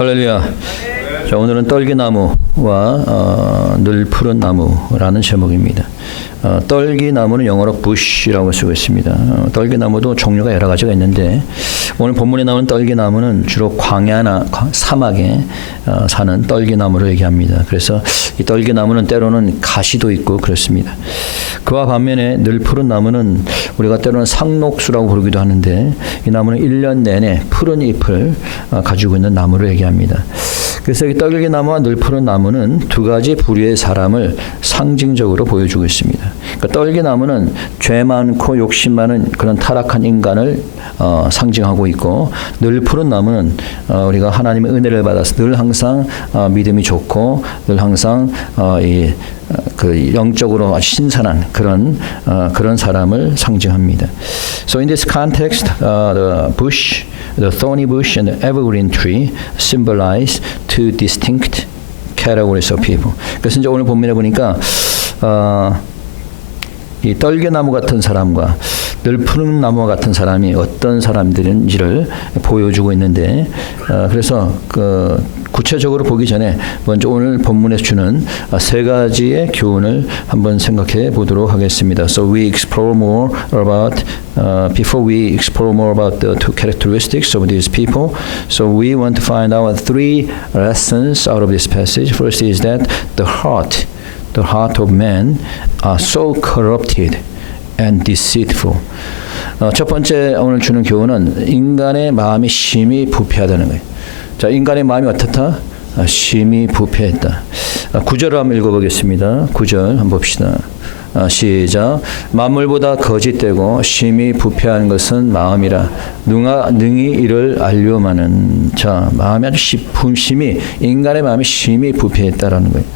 할렐루야. 자, 오늘은 떨기나무와 늘 푸른 나무라는 제목입니다. 떨기나무는 영어로 bush라고 쓰고 있습니다. 떨기나무도 종류가 여러 가지가 있는데 오늘 본문에 나오는 떨기나무는 주로 광야나 사막에 사는 떨기나무를 얘기합니다. 그래서 이 떨기나무는 때로는 가시도 있고 그렇습니다. 그와 반면에 늘 푸른 나무는 우리가 때로는 상록수라고 부르기도 하는데 이 나무는 1년 내내 푸른 잎을 가지고 있는 나무를 얘기합니다. 그래서 이 떨기나무와 늘 푸른 나무는 두 가지 부류의 사람을 상징적으로 보여주고 있습니다. 그러니까 떨기나무는 죄 많고 욕심 많은 그런 타락한 인간을 상징하고 있고, 늘 푸른 나무는 우리가 하나님의 은혜를 받아서 늘 항상 믿음이 좋고 늘 항상 그 영적으로 신선한 그런 사람을 상징합니다. So in this context, the bush, the thorny bush, and the evergreen tree symbolize two distinct categories of people. 그래서 이제 오늘 본문에 보니까 이 떨기나무 같은 사람과 늘 푸른 나무와 같은 사람이 어떤 사람들인지를 보여주고 있는데, 그래서 구체적으로 보기 전에 먼저 오늘 본문에서 주는 세 가지의 교훈을 한번 생각해 보도록 하겠습니다. So we explore more about before we explore more about the two characteristics of these people. So we want to find out three lessons out of this passage. First is that the heart of man are so corrupted and deceitful. 첫 번째 오늘 주는 교훈은 인간의 마음이 심히 부패하다는 거예요. 자, 인간의 마음이 어떻다? 심히 부패했다. 9절을 한번 읽어보겠습니다. 9절 한번 봅시다. 시작. 만물보다 거짓되고 심히 부패한 것은 마음이라 능히 이를 알려마는. 자, 마음이 아주 심히, 인간의 마음이 심히 부패했다라는 거예요.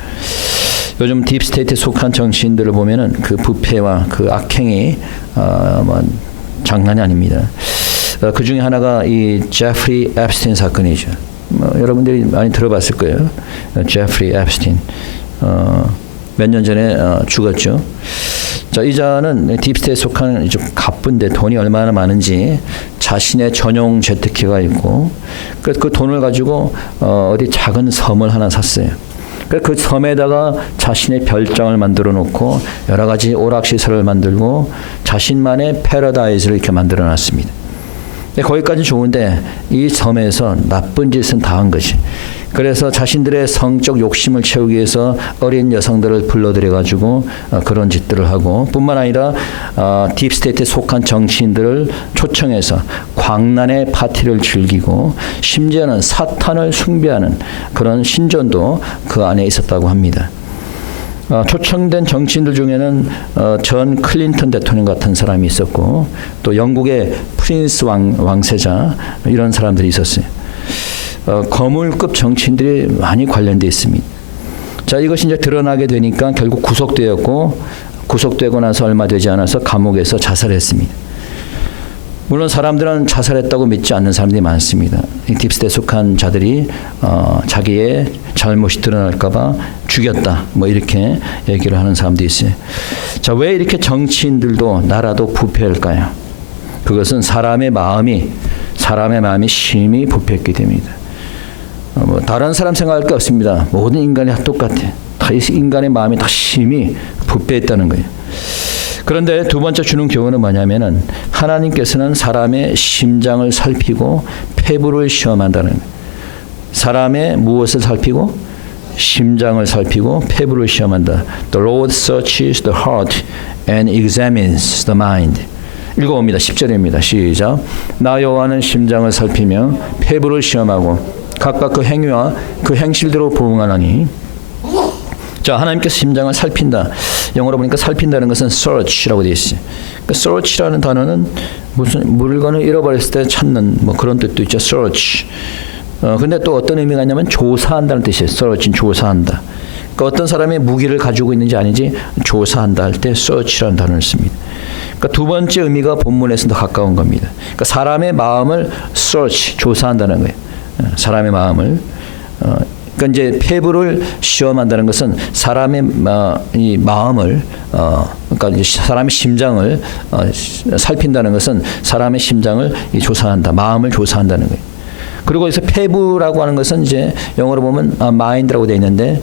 요즘 딥스테이트에 속한 정치인들을 보면은 그 부패와 그 악행이 장난이 아닙니다. 그 중에 하나가 이 제프리 앱스틴 사건이죠. 여러분들이 많이 들어봤을 거예요. 제프리 앱스틴. 몇 년 전에 죽었죠. 자, 이 자는 딥스테이트에 속한 좀 가쁜데 돈이 얼마나 많은지 자신의 전용 제트기가 있고, 그래서 그 돈을 가지고 어디 작은 섬을 하나 샀어요. 그 섬에다가 자신의 별장을 만들어 놓고 여러 가지 오락시설을 만들고 자신만의 패러다이스를 이렇게 만들어 놨습니다. 거기까지 좋은데 이 섬에서 나쁜 짓은 다 한 것이. 그래서 자신들의 성적 욕심을 채우기 위해서 어린 여성들을 불러들여 가지고 그런 짓들을 하고, 뿐만 아니라 딥스테이트에 속한 정치인들을 초청해서 광란의 파티를 즐기고 심지어는 사탄을 숭배하는 그런 신전도 그 안에 있었다고 합니다. 초청된 정치인들 중에는 전 클린턴 대통령 같은 사람이 있었고, 또 영국의 프린스 왕세자, 이런 사람들이 있었어요. 거물급 정치인들이 많이 관련되어 있습니다. 자, 이것이 이제 드러나게 되니까 결국 구속되고 나서 얼마 되지 않아서 감옥에서 자살했습니다. 물론 사람들은 자살했다고 믿지 않는 사람들이 많습니다. 딥스테이트에 속한 자들이 자기의 잘못이 드러날까 봐 죽였다, 뭐 이렇게 얘기를 하는 사람도 있어요. 자, 왜 이렇게 정치인들도 나라도 부패할까요? 그것은 사람의 마음이 심히 부패했기 때문이다. 다른 사람 생각할 게 없습니다. 모든 인간이 다 똑같아. 다 인간의 마음이 다 심히 부패했다는 거예요. 그런데 두 번째 주는 교훈은 뭐냐면은 하나님께서는 사람의 심장을 살피고 폐부를 시험한다는 거예요. 사람의 무엇을 살피고? 심장을 살피고 폐부를 시험한다. The Lord searches the heart and examines the mind. 읽어봅니다. 10절입니다. 시작. 나 여호와는 심장을 살피며 폐부를 시험하고 각각 그 행위와 그 행실대로 보응하나니. 자, 하나님께서 심장을 살핀다. 영어로 보니까 살핀다는 것은 search라고 되어 있어요. 그러니까 search라는 단어는 무슨 물건을 잃어버렸을 때 찾는 뭐 그런 뜻도 있죠. search. 근데 또 어떤 의미가 있냐면 조사한다는 뜻이에요. search는 조사한다. 그러니까 어떤 사람이 무기를 가지고 있는지 아닌지 조사한다 할 때 search라는 단어를 씁니다. 그러니까 두 번째 의미가 본문에서 더 가까운 겁니다. 그러니까 사람의 마음을 search, 조사한다는 거예요. 사람의 마음을. 그러니까 이제 폐부를 시험한다는 것은 사람의 이 마음을, 그러니까 이제 사람의 심장을 살핀다는 것은 사람의 심장을 조사한다, 마음을 조사한다는 거예요. 그리고 여기서 패브라고 하는 것은 이제 영어로 보면 mind라고 되어 있는데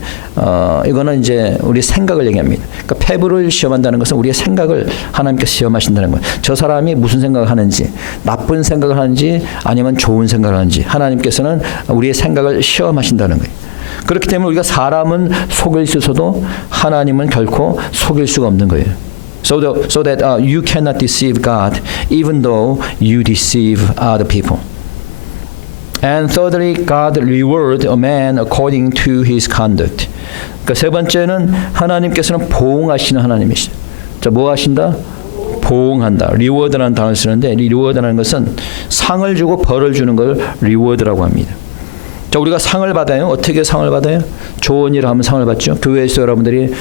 이거는 이제 우리 생각을 얘기합니다. 그러니까 패브를 시험한다는 것은 우리의 생각을 하나님께서 시험하신다는 거예요. 저 사람이 무슨 생각을 하는지, 나쁜 생각을 하는지 아니면 좋은 생각을 하는지 하나님께서는 우리의 생각을 시험하신다는 거예요. 그렇기 때문에 우리가 사람은 속일 수 있어도 하나님은 결코 속일 수가 없는 거예요. So that you cannot deceive God even though you deceive other people. And thirdly, God reward a man according to his conduct. 그러니까 세 번째는 하나님께서는 보응하시는 하나님이시죠. 자, 뭐 하신다? 보응한다. reward라는 단어를 쓰는데 reward라는 것은 상을 주고 벌을 주는 걸 reward라고 합니다. 자, 우리가 상을 받아요. 어떻게 상을 받아요? 좋은 일을 하면 상을 받죠. 교회에서 여러분들이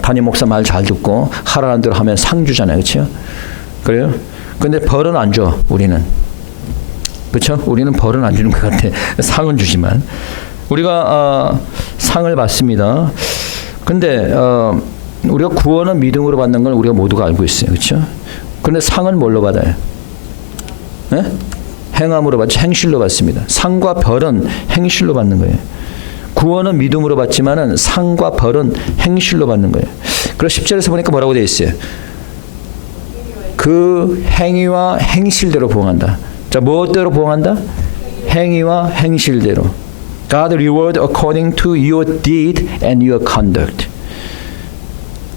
담임 목사 말 잘 듣고 하라는 대로 하면 상 주잖아요. 그렇죠? 그래요? 근데 벌은 안 줘. 우리는. 그렇죠? 우리는 벌은 안 주는 것 같아. 상은 주지만. 우리가 상을 받습니다. 근데 우리가 구원은 믿음으로 받는 걸 우리가 모두가 알고 있어요. 그렇죠? 근데 상은 뭘로 받아요? 네? 행함으로 받죠. 행실로 받습니다. 상과 벌은 행실로 받는 거예요. 구원은 믿음으로 받지만은 상과 벌은 행실로 받는 거예요. 그래서 10절에서 보니까 뭐라고 되어 있어요? 그 행위와 행실대로 보응한다. 자, 무엇대로 보응한다? 행위와 행실대로. God reward according to your deed and your conduct.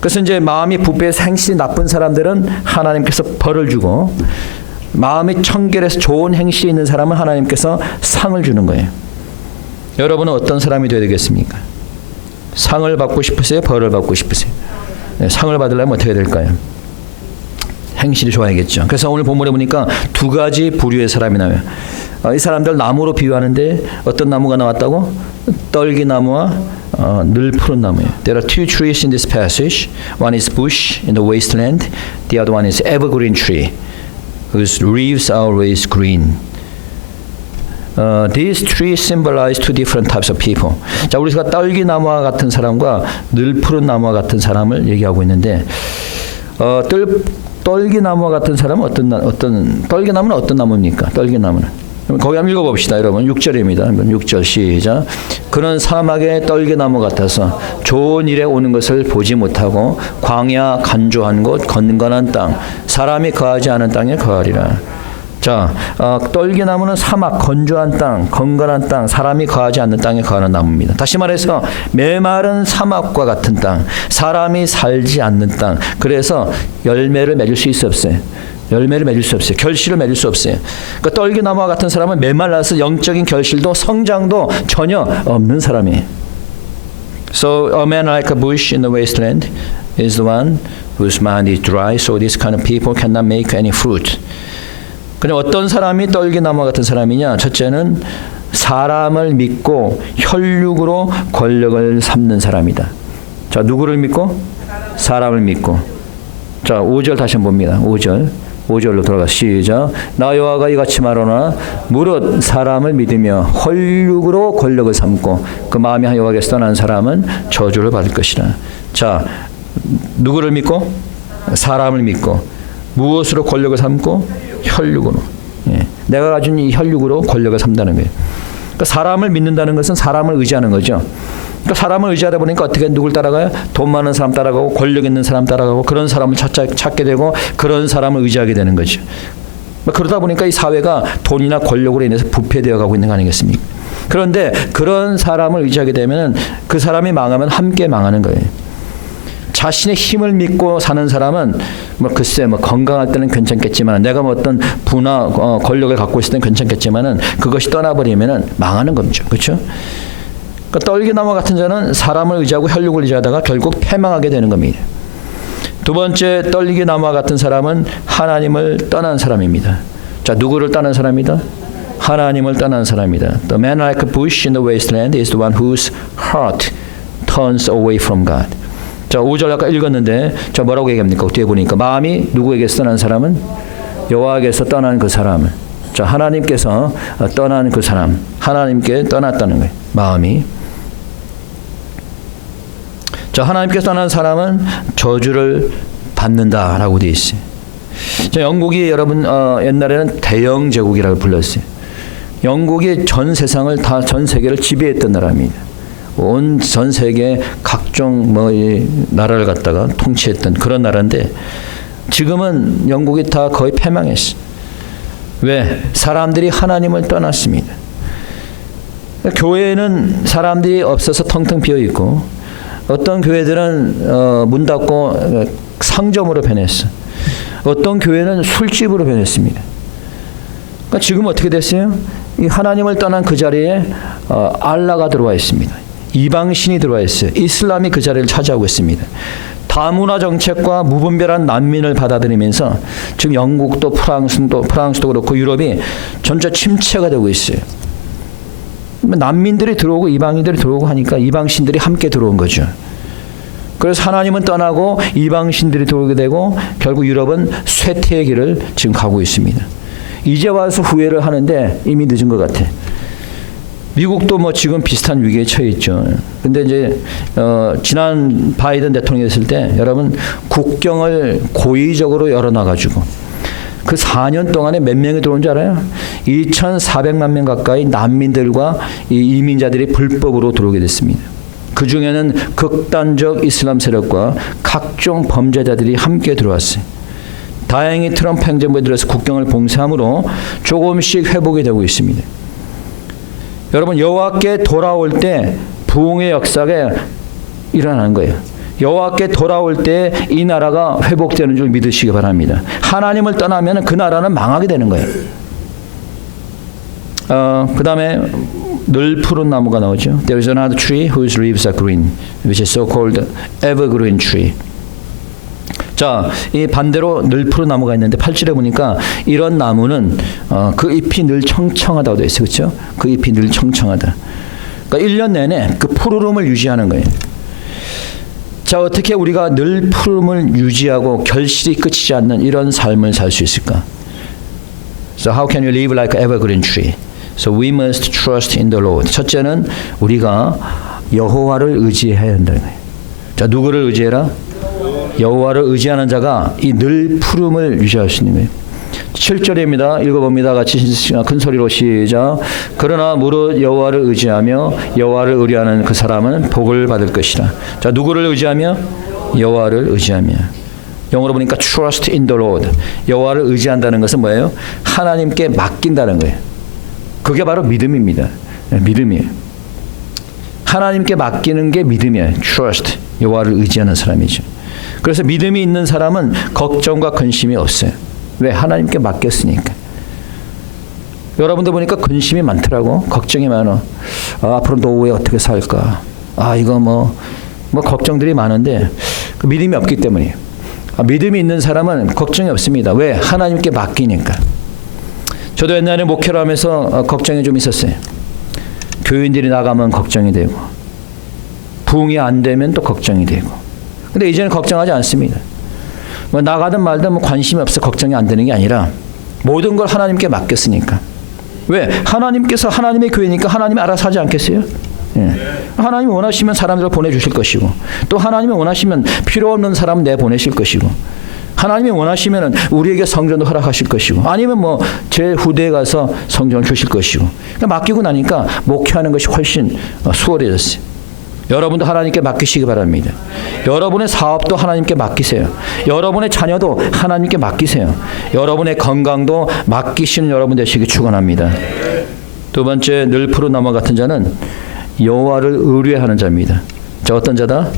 그래서 이제 마음이 부패해서 행실이 나쁜 사람들은 하나님께서 벌을 주고 마음이 청결해서 좋은 행실이 있는 사람은 하나님께서 상을 주는 거예요. 여러분은 어떤 사람이 되어야 되겠습니까? 상을 받고 싶으세요? 벌을 받고 싶으세요? 네, 상을 받으려면 어떻게 될까요? 행실이 좋아야겠죠. 그래서 오늘 본문에 보니까 두 가지 부류의 사람이 나와요. 이 사람들 나무로 비유하는데 어떤 나무가 나왔다고? 떨기나무와 늘 푸른 나무예요. There are two trees in this passage. One is bush in the wasteland. The other one is evergreen tree. whose leaves are always green. These trees symbolize two different types of people. 자, 우리가 떨기나무와 같은 사람과 늘 푸른 나무와 같은 사람을 얘기하고 있는데, 떨기나무와 같은 사람은 어떤 떨기나무는 어떤 나무입니까? 떨기나무는 거기 한번 읽어봅시다, 여러분. 6절입니다. 6절 시작. 그는 사막의 떨기나무 같아서 좋은 일에 오는 것을 보지 못하고 광야 간조한 곳 건건한 땅 사람이 거하지 않은 땅에 거하리라. 자, 떨기나무는 사막, 건조한 땅, 건건한 땅, 사람이 거하지 않는 땅에 거하는 나무입니다. 다시 말해서 메마른 사막과 같은 땅, 사람이 살지 않는 땅. 그래서 열매를 맺을 수 있어 없어요? 열매를 맺을 수 없어요. 결실을 맺을 수 없어요. 그러니까 떨기나무와 같은 사람은 메말라서 영적인 결실도 성장도 전혀 없는 사람이에요. So a man like a bush in the wasteland is the one whose mind is dry. So this kind of people cannot make any fruit. 그냥 어떤 사람이 떨기나무 같은 사람이냐? 첫째는 사람을 믿고 혈육으로 권력을 삼는 사람이다. 자, 누구를 믿고? 사람을 믿고. 자, 5절 다시 한번 봅니다. 5절로 돌아가 시작. 나 여호와가 이같이 말하노라 무릇 사람을 믿으며 혈육으로 권력을 삼고 그 마음이 여호와께서 떠난 사람은 저주를 받을 것이라. 자, 누구를 믿고? 사람을 믿고. 무엇으로 권력을 삼고? 혈육으로. 예. 내가 가진 이 혈육으로 권력을 삼다는 거예요. 그러니까 사람을 믿는다는 것은 사람을 의지하는 거죠. 그러니까 사람을 의지하다 보니까 어떻게 누굴 따라가요? 돈 많은 사람 따라가고 권력 있는 사람 따라가고 그런 사람을 찾게 되고 그런 사람을 의지하게 되는 거죠. 그러다 보니까 이 사회가 돈이나 권력으로 인해서 부패되어 가고 있는 거 아니겠습니까? 그런데 그런 사람을 의지하게 되면 그 사람이 망하면 함께 망하는 거예요. 자신의 힘을 믿고 사는 사람은 글쎄 건강할 때는 괜찮겠지만 내가 어떤 부나 권력을 갖고 있을 때는 괜찮겠지만은 그것이 떠나버리면은 망하는 거죠. 그렇죠? 그러니까 떨기나무 같은 자는 사람을 의지하고 혈육을 의지하다가 결국 패망하게 되는 겁니다. 두 번째 떨기나무와 같은 사람은 하나님을 떠난 사람입니다. 자, 누구를 떠난 사람이다? 하나님을 떠난 사람이다. The man like a bush in the wasteland is the one whose heart turns away from God. 자, 5절 아까 읽었는데 자, 뭐라고 얘기합니까? 뒤에 보니까 마음이 누구에게서 떠난 사람은 여호와께서 떠난 그 사람을. 자, 하나님께서 떠난 그 사람, 하나님께 떠났다는 거예요. 마음이. 자, 하나님께서 떠난 사람은 저주를 받는다라고 되어 있어요. 자, 영국이 여러분 옛날에는 대영 제국이라고 불렀어요. 영국이 전 세상을 전 세계를 지배했던 나라입니다. 온 전 세계 각종 이 나라를 갖다가 통치했던 그런 나라인데 지금은 영국이 다 거의 패망했어. 왜? 사람들이 하나님을 떠났습니다. 교회는 사람들이 없어서 텅텅 비어 있고 어떤 교회들은 문 닫고 상점으로 변했어. 어떤 교회는 술집으로 변했습니다. 그러니까 지금 어떻게 됐어요? 이 하나님을 떠난 그 자리에 알라가 들어와 있습니다. 이방신이 들어와 있어요. 이슬람이 그 자리를 차지하고 있습니다. 다문화 정책과 무분별한 난민을 받아들이면서 지금 영국도 프랑스도 그렇고 유럽이 전체 침체가 되고 있어요. 난민들이 들어오고 이방인들이 들어오고 하니까 이방신들이 함께 들어온 거죠. 그래서 하나님은 떠나고 이방신들이 들어오게 되고 결국 유럽은 쇠퇴의 길을 지금 가고 있습니다. 이제 와서 후회를 하는데 이미 늦은 것 같아. 미국도 지금 비슷한 위기에 처해 있죠. 근데 이제 지난 바이든 대통령이 됐을 때 여러분 국경을 고의적으로 열어놔가지고 그 4년 동안에 몇 명이 들어온 줄 알아요? 2,400만 명 가까이 난민들과 이민자들이 불법으로 들어오게 됐습니다. 그 중에는 극단적 이슬람 세력과 각종 범죄자들이 함께 들어왔어요. 다행히 트럼프 행정부에 들어서 국경을 봉쇄함으로 조금씩 회복이 되고 있습니다. 여러분 여호와께 돌아올 때 부흥의 역사가 일어나는 거예요. 여호와께 돌아올 때 이 나라가 회복되는 줄 믿으시기 바랍니다. 하나님을 떠나면 그 나라는 망하게 되는 거예요. 그 다음에 늘 푸른 나무가 나오죠. There is another tree whose leaves are green, which is so-called evergreen tree. 자, 이 반대로 늘 푸른 나무가 있는데 8절에 보니까 이런 나무는 그 잎이 늘 청청하다고 되어 있어요. 그렇죠? 그 잎이 늘 청청하다. 그러니까 1년 내내 그 푸르름을 유지하는 거예요. 자, 어떻게 우리가 늘 푸름을 유지하고 결실이 끝이지 않는 이런 삶을 살 수 있을까? So how can you live like an evergreen tree? So we must trust in the Lord. 첫째는 우리가 여호와를 의지해야 한다는 거예요. 자, 누구를 의지해라? 여호와를 의지하는 자가 이 늘 푸름을 유지할 수 있는 거예요. 7절입니다. 읽어봅니다. 같이 큰 소리로 시작. 그러나 무릇 여호와를 의지하며 여호와를 의뢰하는 그 사람은 복을 받을 것이라. 자, 누구를 의지하며? 여호와를 의지하며. 영어로 보니까 trust in the Lord. 여호와를 의지한다는 것은 뭐예요? 하나님께 맡긴다는 거예요. 그게 바로 믿음입니다. 믿음이에요. 하나님께 맡기는 게 믿음이에요. trust. 여호와를 의지하는 사람이죠. 그래서 믿음이 있는 사람은 걱정과 근심이 없어요. 왜? 하나님께 맡겼으니까. 여러분들 보니까 근심이 많더라고. 걱정이 많아. 앞으로 노후에 어떻게 살까? 이거 뭐 걱정들이 많은데 그 믿음이 없기 때문이에요. 믿음이 있는 사람은 걱정이 없습니다. 왜? 하나님께 맡기니까. 저도 옛날에 목회를 하면서 걱정이 좀 있었어요. 교인들이 나가면 걱정이 되고 부흥이 안 되면 또 걱정이 되고. 근데 이제는 걱정하지 않습니다. 나가든 말든 관심이 없어 걱정이 안 되는 게 아니라 모든 걸 하나님께 맡겼으니까. 왜? 하나님께서 하나님의 교회니까 하나님이 알아서 하지 않겠어요? 예. 하나님이 원하시면 사람들을 보내주실 것이고 또 하나님이 원하시면 필요 없는 사람 내보내실 것이고 하나님이 원하시면 우리에게 성전도 허락하실 것이고 아니면 제 후대에 가서 성전을 주실 것이고 그러니까 맡기고 나니까 목회하는 것이 훨씬 수월해졌어요. 여러분도 하나님께 맡기시기 바랍니다. 여러분의 사업도 하나님께 맡기세요. 여러분의 자녀도 하나님께 맡기세요. 여러분의 건강도 맡기시는 여러분 되시기 축원합니다. 두 번째, 늘 푸른 나무 같은 자는 여호와를 의뢰하는 자입니다. 자, 어떤 자다?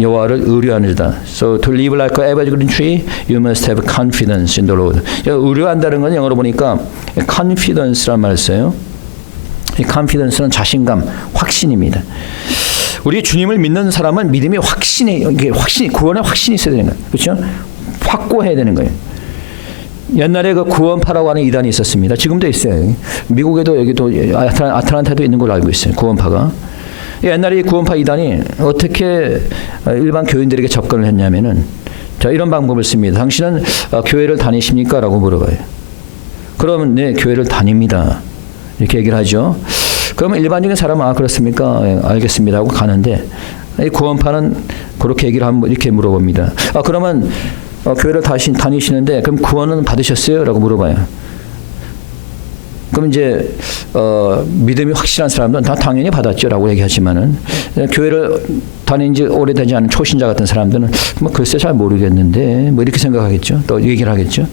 여호와를 의뢰하는 자다. So to live like an evergreen tree, you must have confidence in the Lord. 의뢰한다는 건 영어로 보니까 confidence란 말을 써요. 이 confidence는 자신감, 확신입니다. 우리 주님을 믿는 사람은 믿음이 확신이 구원에 확신이 있어야 되는 거예요. 그렇죠? 확고해야 되는 거예요. 옛날에 그 구원파라고 하는 이단이 있었습니다. 지금도 있어요. 미국에도 여기도 아틀란타도 있는 걸로 알고 있어요. 구원파가. 옛날에 이 구원파 이단이 어떻게 일반 교인들에게 접근을 했냐면은 자, 이런 방법을 씁니다. 당신은 교회를 다니십니까? 라고 물어봐요. 그러면 네, 교회를 다닙니다. 이렇게 얘기를 하죠. 그러면 일반적인 사람은 그렇습니까? 알겠습니다 하고 가는데 이 구원파는 그렇게 얘기를 하면 이렇게 물어봅니다. 그러면 교회를 다니시는데 그럼 구원은 받으셨어요? 라고 물어봐요. 그럼 이제 믿음이 확실한 사람들은 다 당연히 받았죠라고 얘기하지만은 교회를 다닌 지 오래되지 않은 초신자 같은 사람들은 뭐 글쎄 잘 모르겠는데 뭐 이렇게 생각하겠죠. 또 얘기를 하겠죠.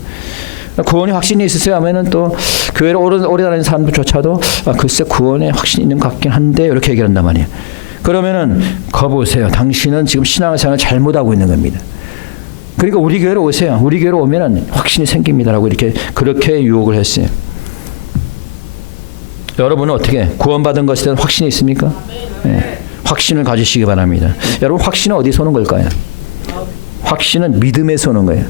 구원이 확신이 있으세요 하면은 또 교회를 오래 다니는 사람들조차도 글쎄 구원에 확신이 있는 것 같긴 한데 이렇게 얘기한단 말이에요. 그러면은 거보세요. 당신은 지금 신앙생활을 잘못하고 있는 겁니다. 그러니까 우리 교회로 오세요. 우리 교회로 오면은 확신이 생깁니다라고 그렇게 유혹을 했어요. 여러분은 어떻게 구원받은 것에 대한 확신이 있습니까? 네. 확신을 가지시기 바랍니다. 여러분 확신은 어디서 오는 걸까요? 확신은 믿음에서 오는 거예요.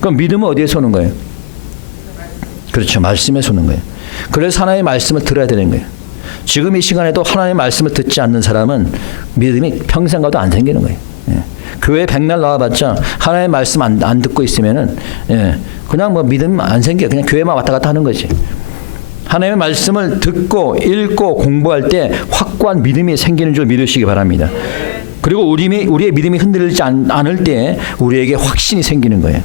그럼 믿음은 어디에서 오는 거예요? 그렇죠. 말씀에서 오는 거예요. 그래서 하나님의 말씀을 들어야 되는 거예요. 지금 이 시간에도 하나님의 말씀을 듣지 않는 사람은 믿음이 평생 가도 안 생기는 거예요. 예. 교회 백날 나와봤자 하나님의 말씀 안 듣고 있으면은 그냥 뭐 믿음 안 생겨요. 그냥 교회만 왔다 갔다 하는 거지. 하나님의 말씀을 듣고 읽고 공부할 때 확고한 믿음이 생기는 줄 믿으시기 바랍니다. 그리고 우리의 믿음이 흔들리지 않을 때 우리에게 확신이 생기는 거예요.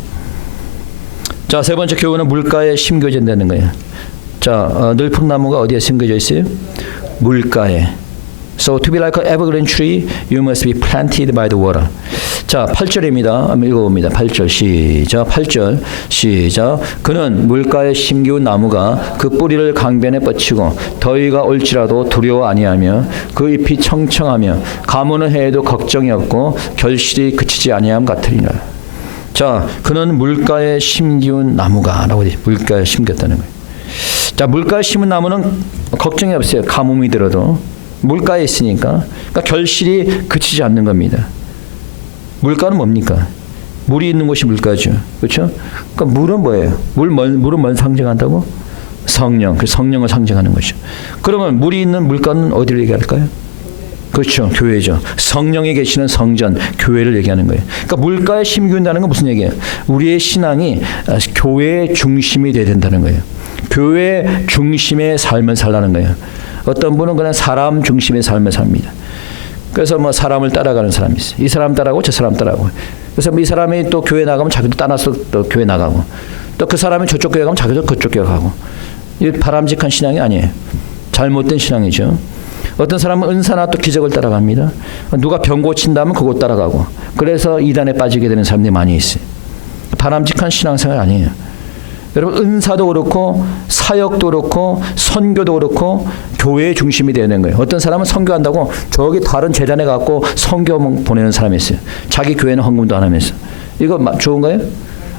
자, 세 번째 교훈은 물가에 심겨진다는 거예요. 자, 늘푸른 나무가 어디에 심겨져 있어요? 물가에. So to be like an evergreen tree, you must be planted by the water. 자, 8절입니다. 한번 읽어봅니다. 8절 시작. 8절 시작. 그는 물가에 심기운 나무가 그 뿌리를 강변에 뻗치고 더위가 올지라도 두려워 아니하며 그 잎이 청청하며 가무는 해에도 걱정이 없고 결실이 그치지 아니함 같으리라. 자, 그는 물가에 심기운 나무가라고 물가에 심겼다는 거예요. 자, 물가에 심은 나무는 걱정이 없어요. 가뭄이 들어도. 물가에 있으니까. 그러니까 결실이 그치지 않는 겁니다. 물가는 뭡니까? 물이 있는 곳이 물가죠. 그렇죠? 그러니까 물은 뭐예요? 물은 뭘 상징한다고? 성령. 그 성령을 상징하는 거죠. 그러면 물이 있는 물가는 어디를 얘기할까요? 그렇죠. 교회죠. 성령이 계시는 성전, 교회를 얘기하는 거예요. 그러니까 물가에 심기운다는 건 무슨 얘기예요? 우리의 신앙이 교회의 중심이 돼야 된다는 거예요. 교회 중심의 삶을 살라는 거예요. 어떤 분은 그냥 사람 중심의 삶을 삽니다. 그래서 뭐 사람을 따라가는 사람이 있어요. 이 사람 따라가고 저 사람 따라가고. 그래서 이 사람이 또 교회 나가면 자기도 따라서 또 교회 나가고. 또 그 사람이 저쪽 교회 가면 자기도 그쪽 교회 가고. 이 바람직한 신앙이 아니에요. 잘못된 신앙이죠. 어떤 사람은 은사나 또 기적을 따라갑니다. 누가 병 고친다면 그곳 따라가고. 그래서 이단에 빠지게 되는 사람들이 많이 있어요. 바람직한 신앙생활 아니에요. 여러분 은사도 그렇고 사역도 그렇고 선교도 그렇고 교회의 중심이 되는 거예요. 어떤 사람은 선교한다고 저기 다른 재단에 갖고 선교 보내는 사람이 있어요. 자기 교회는 헌금도 안 하면서. 이거 좋은가요?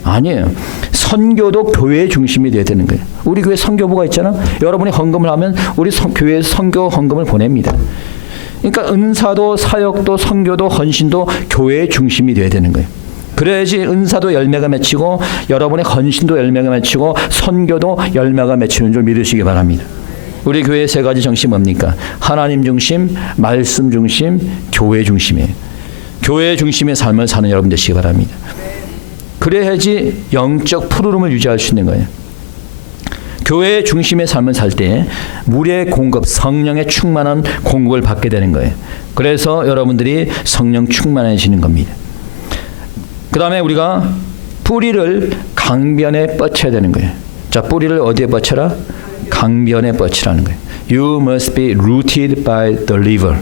아니에요. 선교도 교회의 중심이 돼야 되는 거예요. 우리 교회 선교부가 있잖아. 여러분이 헌금을 하면 우리 교회에서 선교 헌금을 보냅니다. 그러니까 은사도 사역도 선교도 헌신도 교회의 중심이 돼야 되는 거예요. 그래야지 은사도 열매가 맺히고 여러분의 헌신도 열매가 맺히고 선교도 열매가 맺히는 줄 믿으시기 바랍니다. 우리 교회의 세 가지 정신 뭡니까? 하나님 중심, 말씀 중심, 교회 중심이에요. 교회 중심의 삶을 사는 여러분 되시기 바랍니다. 그래야지 영적 푸르름을 유지할 수 있는 거예요. 교회 중심의 삶을 살 때 물의 공급, 성령의 충만한 공급을 받게 되는 거예요. 그래서 여러분들이 성령 충만해지는 겁니다. 그 다음에 우리가 뿌리를 강변에 뻗쳐야 되는 거예요. 자, 뿌리를 어디에 뻗쳐라? 강변에 뻗치라는 거예요. You must be rooted by the river.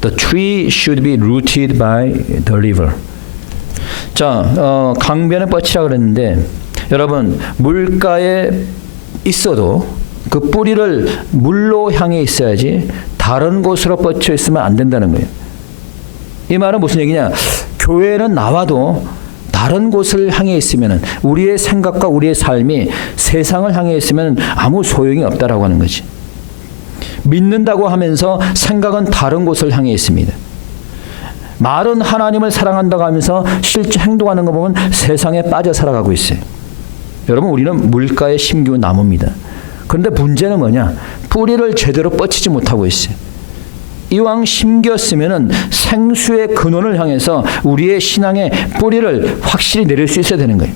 The tree should be rooted by the river. 자, 강변에 뻗치라 그랬는데 여러분 물가에 있어도 그 뿌리를 물로 향해 있어야지 다른 곳으로 뻗쳐 있으면 안 된다는 거예요. 이 말은 무슨 얘기냐? 교회는 나와도 다른 곳을 향해 있으면 우리의 생각과 우리의 삶이 세상을 향해 있으면 아무 소용이 없다라고 하는 거지. 믿는다고 하면서 생각은 다른 곳을 향해 있습니다. 말은 하나님을 사랑한다고 하면서 실제 행동하는 거 보면 세상에 빠져 살아가고 있어요. 여러분 우리는 물가에 심기운 나무입니다. 그런데 문제는 뭐냐? 뿌리를 제대로 뻗치지 못하고 있어요. 이왕 심겼으면은 생수의 근원을 향해서 우리의 신앙의 뿌리를 확실히 내릴 수 있어야 되는 거예요.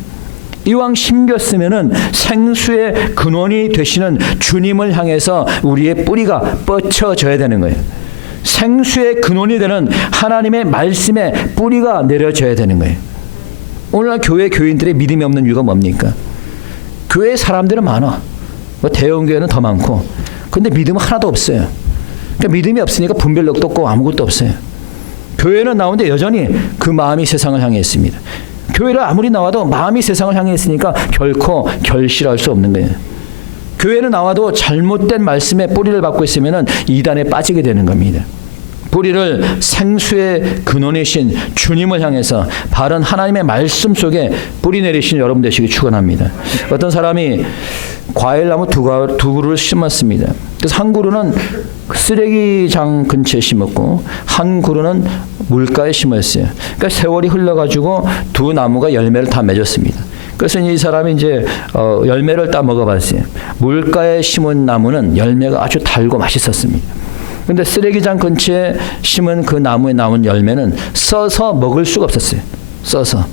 이왕 심겼으면은 생수의 근원이 되시는 주님을 향해서 우리의 뿌리가 뻗쳐져야 되는 거예요. 생수의 근원이 되는 하나님의 말씀에 뿌리가 내려져야 되는 거예요. 오늘날 교회 교인들의 믿음이 없는 이유가 뭡니까? 교회 사람들은 많아. 뭐 대형 교회는 더 많고, 근데 믿음은 하나도 없어요. 그러니까 믿음이 없으니까 분별력도 없고 아무것도 없어요. 교회는 나오는데 여전히 그 마음이 세상을 향해 있습니다. 교회를 아무리 나와도 마음이 세상을 향해 있으니까 결코 결실할 수 없는 거예요. 교회는 나와도 잘못된 말씀에 뿌리를 받고 있으면 이단에 빠지게 되는 겁니다. 뿌리를 생수의 근원이신 주님을 향해서 바른 하나님의 말씀 속에 뿌리 내리신 여러분 되시기 축원합니다. 어떤 사람이 과일나무 두 그루를 심었습니다. 그래서 한 그루는 쓰레기장 근처에 심었고 한 그루는 물가에 심었어요. 그러니까 세월이 흘러가지고 두 나무가 열매를 다 맺었습니다. 그래서 이 사람이 이제 열매를 따 먹어봤어요. 물가에 심은 나무는 열매가 아주 달고 맛있었습니다. 근데 쓰레기장 근처에 심은 그 나무에 나온 열매는 써서 먹을 수가 없었어요. 써서.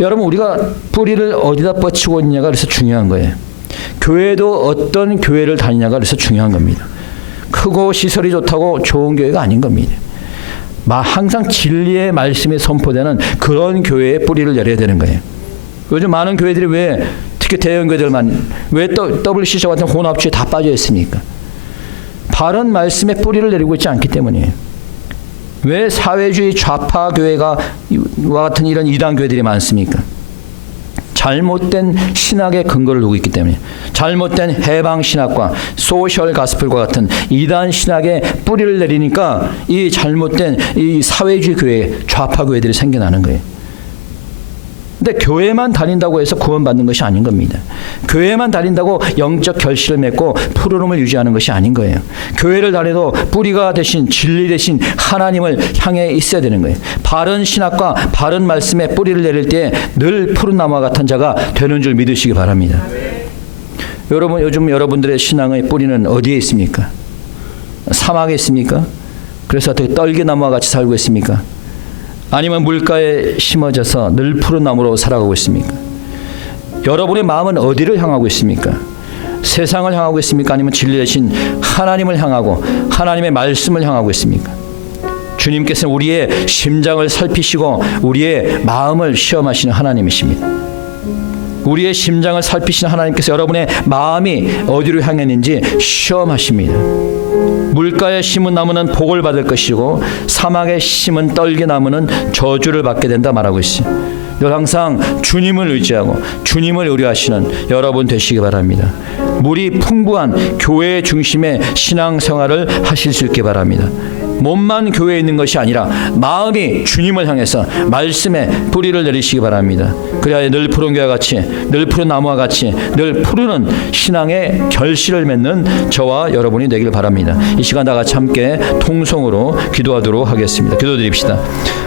여러분, 우리가 뿌리를 어디다 뻗치고 있느냐가 그래서 중요한 거예요. 교회도 어떤 교회를 다니냐가 그래서 중요한 겁니다. 크고 시설이 좋다고 좋은 교회가 아닌 겁니다. 항상 진리의 말씀이 선포되는 그런 교회에 뿌리를 내려야 되는 거예요. 요즘 많은 교회들이 왜 특히 대형 교회들만 왜 WCC 같은 혼합주의에 다 빠져 있습니까? 바른 말씀에 뿌리를 내리고 있지 않기 때문이에요. 왜 사회주의 좌파 교회가 와 같은 이런 이단 교회들이 많습니까? 잘못된 신학의 근거를 두고 있기 때문에, 잘못된 해방 신학과 소셜 가스펠과 같은 이단 신학의 뿌리를 내리니까 이 잘못된 이 사회주의 교회, 좌파 교회들이 생겨나는 거예요. 근데 교회만 다닌다고 해서 구원받는 것이 아닌 겁니다. 교회만 다닌다고 영적 결실을 맺고 푸르름을 유지하는 것이 아닌 거예요. 교회를 다녀도 뿌리가 되신 진리 되신 하나님을 향해 있어야 되는 거예요. 바른 신학과 바른 말씀에 뿌리를 내릴 때 늘 푸른 나무와 같은 자가 되는 줄 믿으시기 바랍니다. 여러분, 요즘 여러분들의 신앙의 뿌리는 어디에 있습니까? 사막에 있습니까? 그래서 어떻게 떨기나무와 같이 살고 있습니까? 아니면 물가에 심어져서 늘 푸른 나무로 살아가고 있습니까? 여러분의 마음은 어디를 향하고 있습니까? 세상을 향하고 있습니까? 아니면 진리 되신 하나님을 향하고 하나님의 말씀을 향하고 있습니까? 주님께서는 우리의 심장을 살피시고 우리의 마음을 시험하시는 하나님이십니다. 우리의 심장을 살피시는 하나님께서 여러분의 마음이 어디로 향했는지 시험하십니다. 물가에 심은 나무는 복을 받을 것이고 사막에 심은 떨기나무는 저주를 받게 된다 말하고 있어요. 늘 항상 주님을 의지하고 주님을 의뢰하시는 여러분 되시기 바랍니다. 물이 풍부한 교회 중심의 신앙생활을 하실 수 있게 바랍니다. 몸만 교회에 있는 것이 아니라 마음이 주님을 향해서 말씀에 뿌리를 내리시기 바랍니다. 그래야 늘 푸른 교회와 같이, 늘 푸른 나무와 같이, 늘 푸르는 신앙의 결실을 맺는 저와 여러분이 되길 바랍니다. 이 시간 다 같이 함께 통성으로 기도하도록 하겠습니다. 기도드립시다.